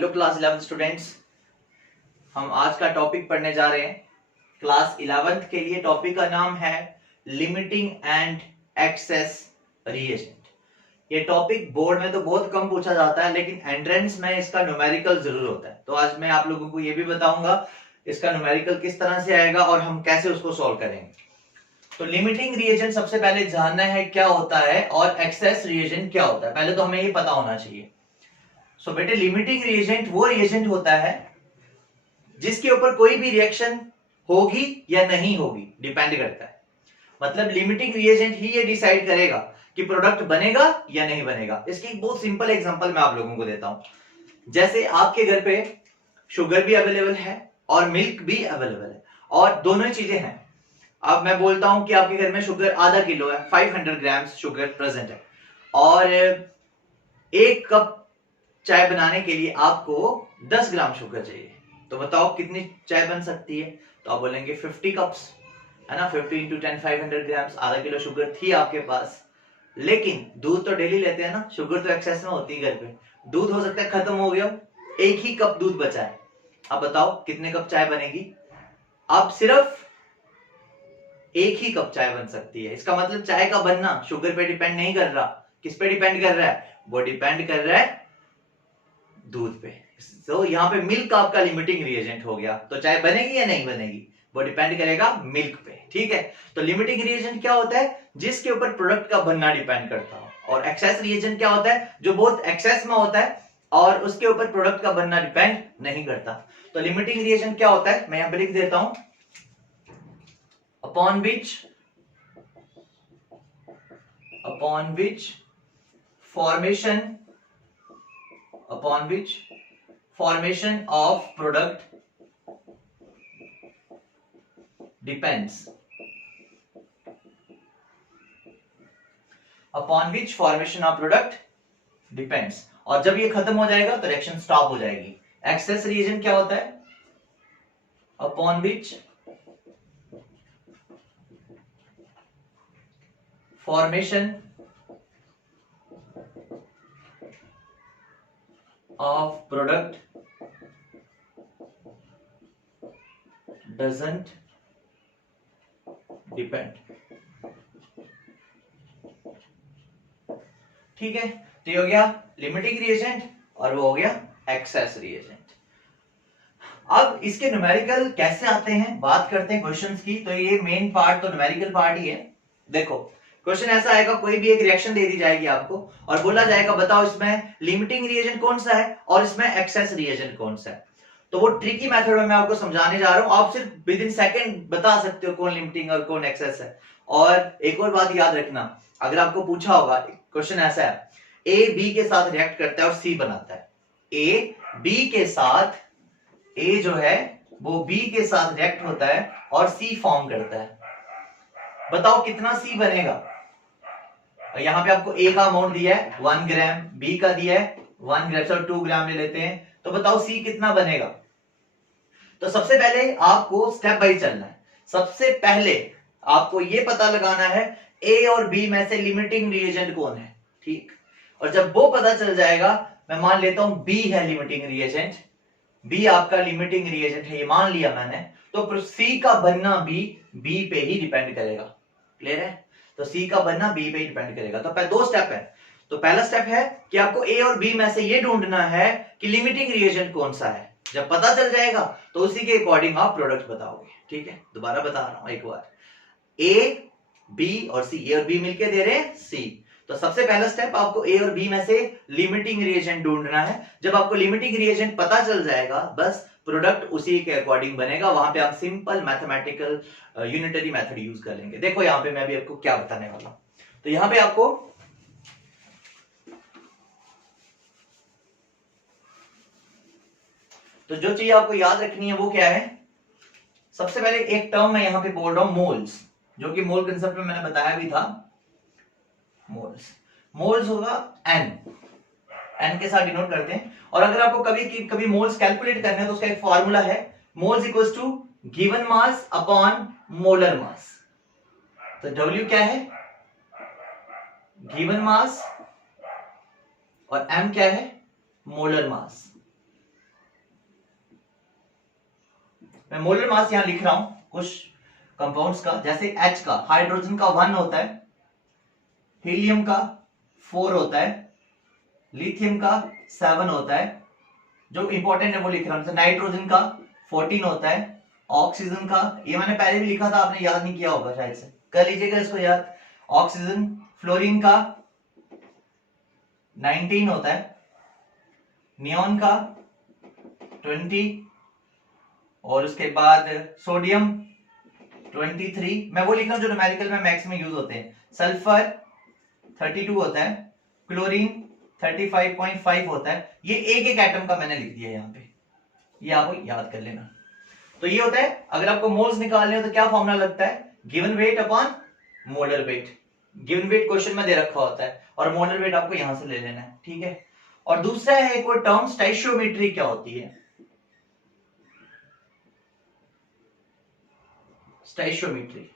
Hello class 11 students, हम आज का टॉपिक पढ़ने जा रहे हैं। क्लास 11th के लिए टॉपिक का नाम है लिमिटिंग एंड एक्सेस रिएजेंट। ये टॉपिक बोर्ड में तो बहुत कम पूछा जाता है, लेकिन एंट्रेंस में इसका न्यूमेरिकल जरूर होता है। तो आज मैं आप लोगों को ये भी बताऊंगा इसका न्यूमेरिकल किस तरह से आएगा और हम कैसे उसको सॉल्व करेंगे। तो लिमिटिंग रिएजेंट सबसे पहले जानना है क्या होता है और एक्सेस रिएजेंट क्या होता है, पहले तो हमें ये पता होना चाहिए। सो बेटे, लिमिटिंग रिएजेंट वो रिएजेंट होता है जिसके ऊपर कोई भी रिएक्शन होगी या नहीं होगी, डिपेंड करता है। मतलब लिमिटिंग रिएजेंट ही ये डिसाइड करेगा कि प्रोडक्ट बनेगा या नहीं बनेगा। इसकी एक बहुत सिंपल एग्जांपल मैं आप लोगों को देता हूं। जैसे आपके घर पे शुगर भी अवेलेबल है और मिल्क भी अवेलेबल है और दोनों ही चीजें हैं। अब मैं बोलता हूं कि आपके घर में शुगर आधा किलो है, 500 ग्राम शुगर प्रेजेंट है और 1 कप चाय बनाने के लिए आपको 10 ग्राम शुगर चाहिए। तो बताओ कितनी चाय बन सकती है? तो आप बोलेंगे 50 कप्स, है ना। 50 इंटू 10 500 ग्राम्स, आधा किलो शुगर थी आपके पास। लेकिन दूध तो डेली लेते हैं ना, शुगर तो एक्सेस में होती है घर पे। दूध हो सकता है खत्म हो गया, 1 ही कप दूध बचा है। अब बताओ कितने कप चाय बनेगी? अब सिर्फ 1 ही कप चाय बन सकती है। इसका मतलब चाय का बनना शुगर पे डिपेंड नहीं कर रहा। किस पे डिपेंड कर रहा है? वो डिपेंड कर रहा है दूध पे। तो यहाँ पे मिल्क आपका लिमिटिंग रिएजेंट हो गया। तो चाय बनेगी या नहीं बनेगी, वो डिपेंड करेगा मिल्क पे। ठीक है, तो लिमिटिंग रिएजेंट क्या होता है? जिसके ऊपर प्रोडक्ट का बनना डिपेंड करता हो। और एक्सेस रिएजेंट क्या होता है? जो बहुत एक्सेस में होता है और उसके ऊपर प्रोडक्ट का बनना डिपेंड नहीं करता। तो लिमिटिंग रिएजेंट क्या होता है, मैं यहां पे लिख देता हूं। Upon which formation of product depends. Upon which formation of product depends. और जब ये खत्म हो जाएगा तो रिएक्शन स्टॉप हो जाएगी। एक्सेस रिएजेंट क्या होता है? Upon which formation of product doesn't depend. ठीक है, तो ये हो गया लिमिटिंग रिएजेंट और वो हो गया एक्सेस रिएजेंट। अब इसके न्यूमेरिकल कैसे आते हैं बात करते हैं क्वेश्चंस की। तो ये मेन पार्ट तो न्यूमेरिकल पार्ट ही है। देखो क्वेश्चन ऐसा आएगा, कोई भी एक रिएक्शन दे दी जाएगी आपको और बोला जाएगा बताओ इसमें लिमिटिंग रिएजेंट कौन सा है और इसमें एक्सेस रिएजेंट कौन सा है। तो वो ट्रिकी मेथड में मैं आपको समझाने जा रहा हूं। आप सिर्फ विद इन सेकंड बता सकते हो कौन लिमिटिंग और कौन एक्सेस है। और एक और बात याद रखना, अगर आपको पूछा होगा, क्वेश्चन ऐसा है, ए बी के साथ रिएक्ट करता है और सी बनाता है। ए बी के साथ, ए जो है वो बी के साथ रिएक्ट होता है और सी फॉर्म करता है। बताओ कितना सी बनेगा? यहां पे आपको ए का अमाउंट दिया है 1 ग्राम, बी का दिया है 1 ग्राम, चलो 2 ग्राम ले लेते हैं। तो बताओ सी कितना बनेगा? तो सबसे पहले आपको स्टेप बाय चलना है। सबसे पहले आपको ये पता लगाना है ए और बी में से लिमिटिंग रिएजेंट कौन है। ठीक, और जब वो पता चल जाएगा, मैं मान लेता हूं बी है लिमिटिंग रिएजेंट, बी आपका लिमिटिंग रिएजेंट है, ये मान लिया मैंने। तो सी का बनना बी पे ही डिपेंड करेगा। क्लियर है? तो सी का बनना बी पे ही डिपेंड करेगा। तो दो स्टेप है। तो पहला स्टेप है कि आपको ए और बी में से ये ढूंढना है कि लिमिटिंग रिएजेंट कौन सा है। जब पता चल जाएगा तो उसी के अकॉर्डिंग आप प्रोडक्ट बताओगे। ठीक है, दोबारा बता रहा हूं एक बार। ए बी और सी, ए और बी मिलके दे रहे हैं सी। तो सबसे पहला स्टेप आपको ए और बी में से लिमिटिंग रिएजेंट ढूंढना है। जब आपको लिमिटिंग रिएजेंट पता चल जाएगा, बस प्रोडक्ट उसी के अकॉर्डिंग बनेगा। वहां पे आप simple mathematical unitary method use कर लेंगे। देखो यहां पे मैं भी आपको क्या बताने वाला हूं। तो यहां पे आपको तो जो चीज आपको याद रखनी है वो क्या है? सबसे पहले एक टर्म मैं यहां पे बोल रहा हूं मोल्स, जो कि मोल कंसेप्ट में मैंने बताया भी था। मोल्स होगा एन के साथ डिनोट करते हैं। और अगर आपको कभी मोल्स कैलकुलेट करने हैं तो उसका एक फॉर्मूला है, moles equals to given mass upon molar mass. तो W क्या है? गिवन मास, और M क्या है? Molar mass. मैं मोलर मास यहां लिख रहा हूं कुछ कंपाउंड्स का, जैसे H का हाइड्रोजन का 1 होता है, हीलियम का 4 होता है, लिथियम का 7 होता है, जो इंपॉर्टेंट है वो लिख रहा हूं। नाइट्रोजन का 14 होता है, ऑक्सीजन का, ये मैंने पहले भी लिखा था, आपने याद नहीं किया होगा, शायद से कर लीजिएगा इसको याद। ऑक्सीजन, फ्लोरीन का 19 होता है, नियॉन का 20, और उसके बाद सोडियम 23, मैं वो लिख रहा हूं जो न्यूमेरिकल में मैक्स में यूज होते हैं। सल्फर 32 होता है, क्लोरीन 35.5 होता है। ये एक एक एटम का मैंने लिख दिया यहाँ पे, ये आपको याद कर लेना। तो ये होता है, अगर आपको मोल्स निकालने हो तो क्या फॉर्मूला लगता है, given weight upon molar weight. Given weight question में दे रखा होता है और मोलर वेट आपको यहां से ले लेना है, ठीक है। और दूसरा है एक और टर्म स्टोइचियोमेट्री, क्या होती है स्टोइचियोमेट्री?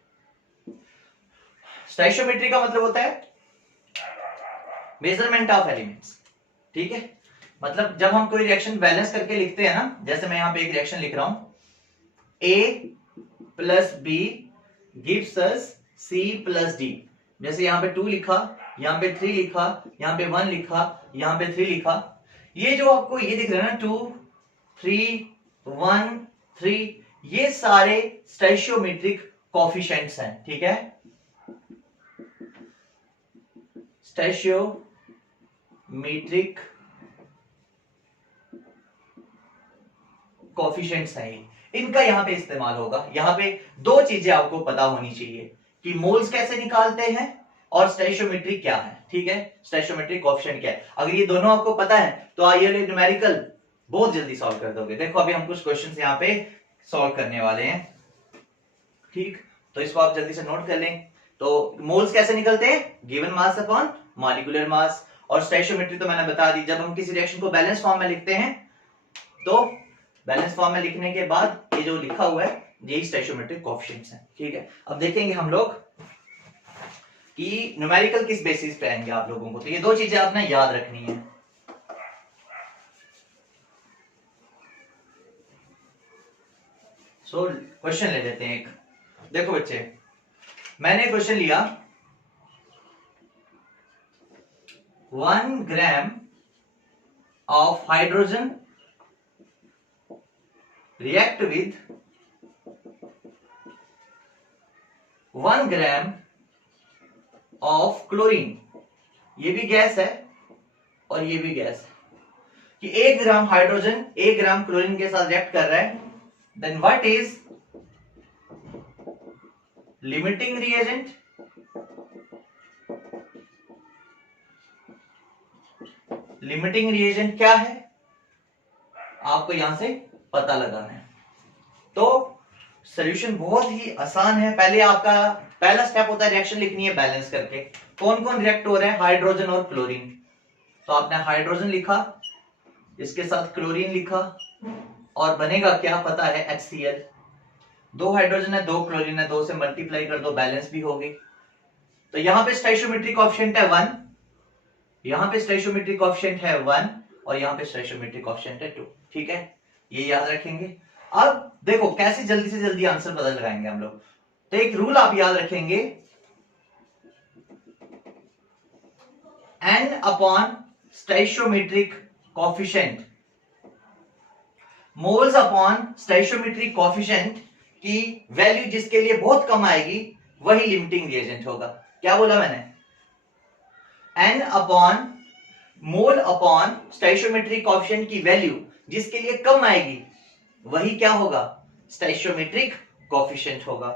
स्टोइचियोमेट्री का मतलब होता है मेजरमेंट ऑफ एलिमेंट्स, ठीक है। मतलब जब हम कोई रिएक्शन बैलेंस करके लिखते हैं ना, जैसे मैं यहां पे एक रिएक्शन लिख रहा हूं, A plus B gives us C plus D। जैसे यहां पे 2 लिखा, यहां पे 3 लिखा, यहां पे 1 लिखा, यहां पे 3 लिखा, ये जो आपको ये दिख रहा है ना 2 3 1 3, ये सारे स्टोइचियोमेट्रिक कोएफिशिएंट्स हैं, ठीक है। स्टोइचियोमेट्रिक कोएफिशिएंट्स हैं, इनका यहां पे इस्तेमाल होगा। यहां पे दो चीजें आपको पता होनी चाहिए कि मोल्स कैसे निकालते हैं और स्टोइचियोमेट्री क्या है, ठीक है। स्टोइचियोमेट्रिक कोएफिशिएंट क्या है, अगर ये दोनों आपको पता है तो ये न्यूमेरिकल बहुत जल्दी सॉल्व कर दोगे। देखो अभी हम कुछ क्वेश्चंस यहां पे सॉल्व करने वाले हैं, ठीक। तो इसको आप जल्दी से नोट कर लें। तो मोल्स कैसे निकलते हैं, गिवन मास अपॉन मॉलिक्यूलर मास। और स्टोइचियोमेट्री तो मैंने बता दी, जब हम किसी रिएक्शन को बैलेंस फॉर्म में लिखते हैं तो बैलेंस फॉर्म में लिखने के बाद ये जो लिखा हुआ है यही स्टोइचियोमेट्रिक कोएफिशिएंट्स हैं, ठीक है। अब देखेंगे हम लोग कि न्यूमेरिकल किस बेसिस पे आएंगे आप लोगों को, तो ये दो चीजें आपने याद रखनी है। सो क्वेश्चन ले लेते हैं एक। देखो बच्चे, मैंने क्वेश्चन लिया 1 gram of hydrogen react with 1 gram of chlorine. ये भी गैस है और ये भी गैस है, कि 1 ग्राम हाइड्रोजन 1 ग्राम क्लोरीन के साथ रिएक्ट कर रहा है, then what is limiting reagent, limiting reagent क्या है आपको यहां से पता लगाना है। तो सॉल्यूशन बहुत ही आसान है। पहले आपका पहला स्टेप होता है रिएक्शन लिखनी है बैलेंस करके, कौन कौन रिएक्ट हो रहा है, हाइड्रोजन और क्लोरीन। तो आपने हाइड्रोजन लिखा, इसके साथ क्लोरीन लिखा, और बनेगा क्या पता है HCl। 2 हाइड्रोजन है 2 क्लोरीन है, 2 से मल्टीप्लाई कर दो, बैलेंस भी होगी। तो यहां पे स्टोइचियोमेट्रिक कोएफिशिएंट है 1, यहां पे स्टोइचियोमेट्रिक कोएफिशिएंट है 1, और यहां पे स्टोइचियोमेट्रिक कोएफिशिएंट है 2, ठीक है। ये याद रखेंगे। अब देखो कैसे जल्दी से जल्दी आंसर पता लगाएंगे हम लोग। तो एक रूल आप याद रखेंगे, n upon stoichiometric coefficient, moles upon stoichiometric coefficient की वैल्यू जिसके लिए बहुत कम आएगी वही लिमिटिंग रिएजेंट होगा। क्या बोला मैंने, n upon mole upon stoichiometric coefficient की वैल्यू जिसके लिए कम आएगी वही क्या होगा, स्टोइचियोमेट्रिक कोएफिशिएंट होगा,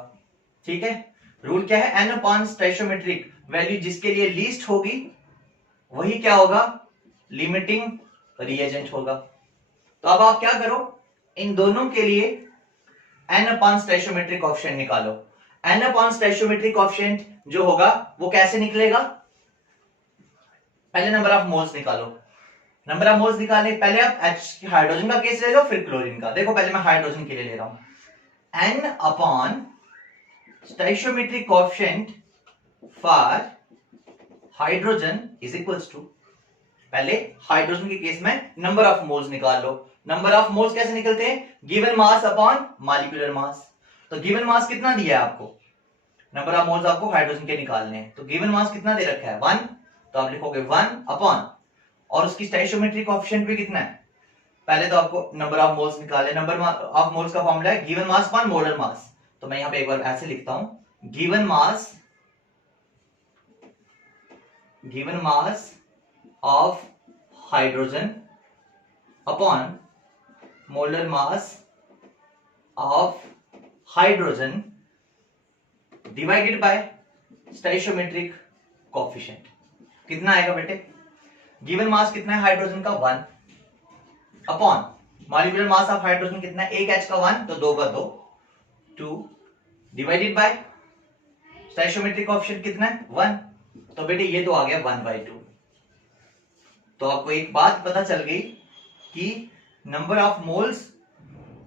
ठीक है। रूल क्या है, n अपॉन स्टोइचियोमेट्रिक वैल्यू जिसके लिए लीस्ट होगी वही क्या होगा, लिमिटिंग रिएजेंट होगा। तो अब आप क्या करो, इन दोनों के लिए n अपॉन स्टोइचियोमेट्रिक कोएफिशिएंट निकालो। n अपॉन स्टोइचियोमेट्रिक कोएफिशिएंट जो होगा वो कैसे निकलेगा, पहले नंबर ऑफ मोल्स निकालो। नंबर ऑफ मोल्स निकालने पहले आप H हाइड्रोजन का केस ले लो, फिर क्लोरीन का। देखो पहले मैं हाइड्रोजन के लिए ले रहा हूं, n upon stoichiometric coefficient for hydrogen is equals to, पहले हाइड्रोजन के केस में नंबर ऑफ मोल्स निकाल लो, नंबर ऑफ मोल्स कैसे निकलते हैं? Given mass upon molecular mass. तो गिवन मास कितना दिया है आपको, नंबर ऑफ मोल्स आपको हाइड्रोजन के निकालने हैं, तो गिवन मास कितना दे रखा है 1, तो आप लिखोगे 1 अपॉन, और उसकी स्टोइचियोमेट्रिक कोएफिशिएंट भी कितना है, पहले तो आपको नंबर ऑफ मोल्स निकाले, नंबर ऑफ मोल्स का फॉर्मूला है given mass upon molar mass. तो मैं यहां पे एक बार ऐसे लिखता हूं, given mass of hydrogen upon molar mass of hydrogen divided by stoichiometric coefficient. कितना आएगा बेटे, गिवन मास कितना है हाइड्रोजन का 1 upon molecular mass of hydrogen कितना है, एक H का 1 तो 2 का 2 डिवाइडेड बाय स्टोइचियोमेट्रिक कोएफिशिएंट कितना है 1, तो बेटे ये तो आ गया 1/2। तो आपको एक बात पता चल गई कि number of moles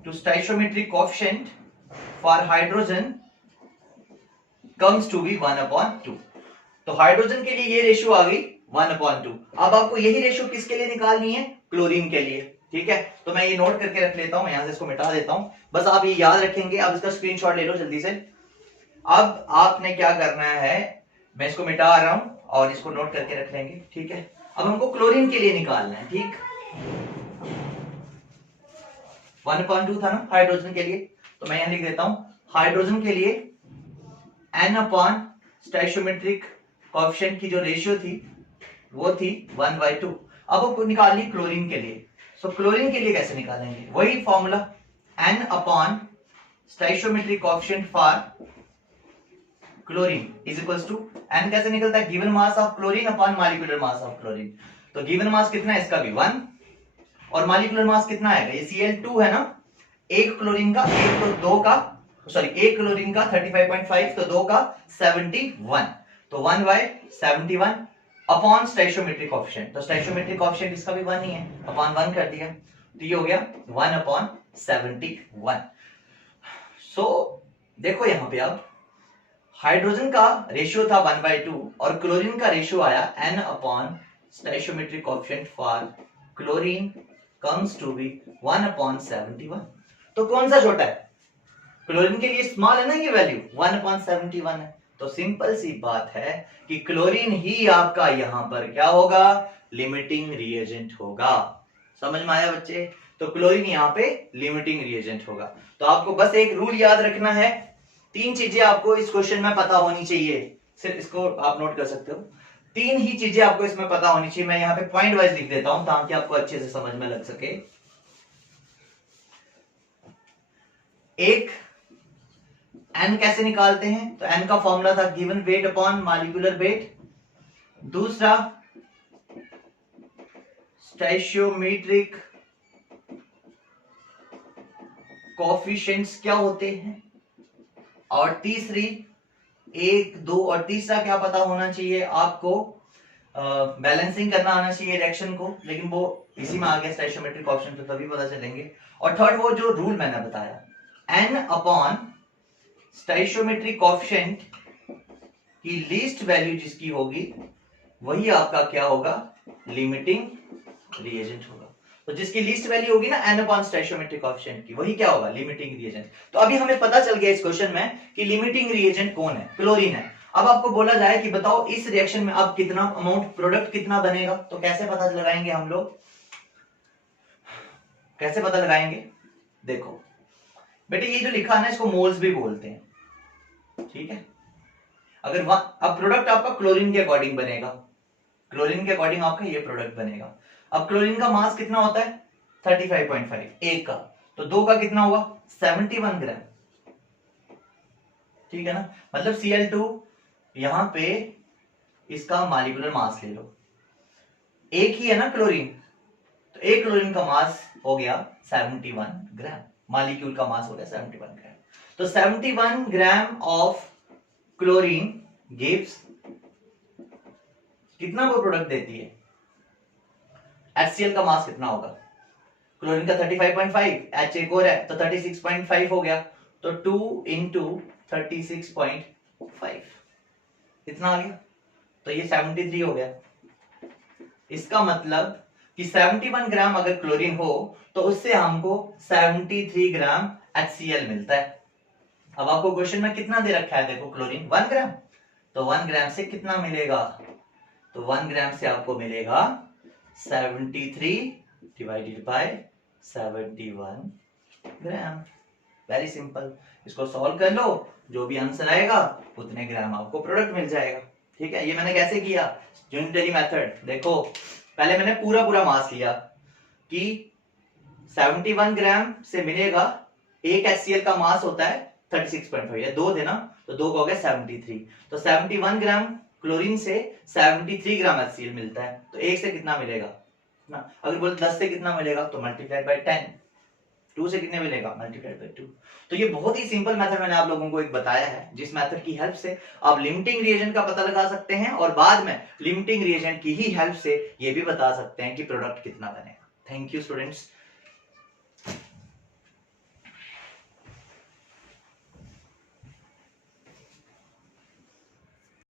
to stoichiometric coefficient for hydrogen comes to be 1/2। तो हाइड्रोजन के लिए ये रेशियो आ गई 1/2। अब आपको यही रेशियो किसके लिए निकालनी है, क्लोरीन के लिए, ठीक है। तो मैं ये नोट करके रख लेता हूं, यहां से इसको मिटा देता हूं, बस आप ये याद रखेंगे। अब इसका स्क्रीनशॉट ले लो जल्दी से। अब आपने क्या करना है, मैं इसको मिटा रहा हूं और इसको नोट करके रख लेंगे, ठीक है। अब हमको क्लोरीन के लिए निकालना है, ठीक। 1/2 था ना हाइड्रोजन के लिए, तो मैं यहां लिख देता हूं हाइड्रोजन के लिए n अपॉन स्टोइचियोमेट्रिक कोएफिशिएंट की जो रेशियो थी वो थी 1/2। अब आपको निकालनी क्लोरीन के लिए। सो क्लोरीन के लिए कैसे निकालेंगे, वही formula n upon stoichiometric coefficient for chlorine is equals to n कैसे निकलता है, given mass of chlorine upon molecular mass of chlorine. तो गिवन मास कितना है इसका भी 1 और मॉलिक्यूलर मास कितना आएगा, ये Cl2 है ना, एक क्लोरीन का, एक तो 2 का, सॉरी एक क्लोरीन का 35.5 तो 2 का 71, तो 1/71 अपॉन स्टोइचियोमेट्रिक कोएफिशिएंट। तो स्टोइचियोमेट्रिक कोएफिशिएंट इसका भी 1 ही है, अपॉन 1 कर दिया, तो ये हो गया 1/71। सो देखो यहां पे अब हाइड्रोजन का रेशियो था 1/2 और क्लोरीन का रेशियो आया n upon stoichiometric coefficient for chlorine comes to be 1/71। तो कौन सा छोटा है, क्लोरीन के लिए स्मॉल है ना ये वैल्यू, 1/71 है। तो सिंपल सी बात है कि क्लोरीन ही आपका यहां पर क्या होगा, लिमिटिंग रिएजेंट होगा। समझ में आया बच्चे, तो क्लोरीन यहां पे लिमिटिंग रिएजेंट होगा। तो आपको बस एक रूल याद रखना है, 3 चीजें आपको इस क्वेश्चन में पता होनी चाहिए, सिर्फ इसको आप नोट कर सकते हो, 3 ही चीजें आपको इसमें पता होनी चाहिए। मैं यहाँ पे पॉइंट वाइज लिख देता हूं ताकि आपको अच्छे से समझ में लग सके। एक, n कैसे निकालते हैं, तो n का फॉर्मूला था given weight upon molecular weight. दूसरा स्टोइचियोमेट्रिक कोएफिशिएंट्स क्या होते हैं, और तीसरी 1, 2 और तीसरा क्या पता होना चाहिए आपको, बैलेंसिंग करना आना चाहिए रिएक्शन को, लेकिन वो इसी में आ गया स्टोइचियोमेट्रिक कोएफिशिएंट, तो तभी पता चलेंगे। और थर्ड वो जो रूल मैंने बताया, n अपॉन स्टोइचियोमेट्रिक कोएफिशिएंट की लीस्ट वैल्यू जिसकी होगी वही आपका क्या होगा, लिमिटिंग रिएजेंट होगा। तो जिसकी लीस्ट वैल्यू होगी ना n अपॉन स्टोइचियोमेट्रिक कोएफिशिएंट की, वही क्या होगा, लिमिटिंग रिएजेंट। तो अभी हमें पता चल गया इस क्वेश्चन में कि लिमिटिंग रिएजेंट कौन है, क्लोरीन है। अब आपको बोला जाए कि बताओ इस रिएक्शन में अब कितना अमाउंट प्रोडक्ट कितना बनेगा, तो कैसे पता लगाएंगे हम लोग, कैसे पता लगाएंगे, देखो बेटे ये जो लिखा है ना इसको मोल्स भी बोलते हैं, ठीक है। अगर अब प्रोडक्ट आपका क्लोरीन के अकॉर्डिंग बनेगा, क्लोरीन के अकॉर्डिंग आपका ये प्रोडक्ट बनेगा। अब क्लोरीन का मास कितना होता है 35.5 एक का, तो 2 का कितना हुआ 71 ग्राम, ठीक है ना। मतलब Cl2 यहां पे इसका मॉलिक्यूलर मास ले लो, एक ही है ना क्लोरीन, तो एक क्लोरीन का मास हो गया 71 ग्राम, मॉलिक्यूल का मास हो गया 71 ग्राम। तो 71 ग्राम ऑफ क्लोरीन गिव्स कितना वो प्रोडक्ट देती है, HCl का मास कितना होगा, क्लोरीन का 35.5, H एक और है तो 36.5 हो गया, तो 2 into 36.5 इतना आ गया, तो ये 73 हो गया। इसका मतलब कि 71 ग्राम अगर क्लोरीन हो तो उससे हमको 73 ग्राम HCl मिलता है। अब आपको क्वेश्चन में कितना दे रखा है, देखो क्लोरीन 1 ग्राम, तो 1 ग्राम से कितना मिलेगा, तो 1 ग्राम से आपको मिलेगा 73 divided by 71 gram. Very simple, इसको सॉल्व कर लो, जो भी आंसर आएगा उतने ग्राम आपको प्रोडक्ट मिल जाएगा। ठीक है, ये मैंने कैसे किया, यूनिटरी मेथड। देखो पहले मैंने पूरा पूरा मास लिया कि 71 ग्राम से मिलेगा, एक HCl का मास होता है 36.5, ये दो थे ना, तो दो हो गए 73, तो 71 ग्राम क्लोरीन से 73 ग्राम HCl मिलता है, तो एक से कितना मिलेगा ना, अगर बोले 10 से कितना मिलेगा तो मल्टीप्लाइड बाय 10, 2 से कितने मिलेगा मल्टीप्लाइड बाय 2। तो ये बहुत ही सिंपल मेथड मैंने आप लोगों को एक बताया है, जिस मेथड की हेल्प से आप लिमिटिंग रिएजेंट का पता लगा सकते हैं और बाद में लिमिटिंग रिएजेंट की ही हेल्प से ये भी बता सकते हैं कि प्रोडक्ट कितना बनेगा। Thank you students.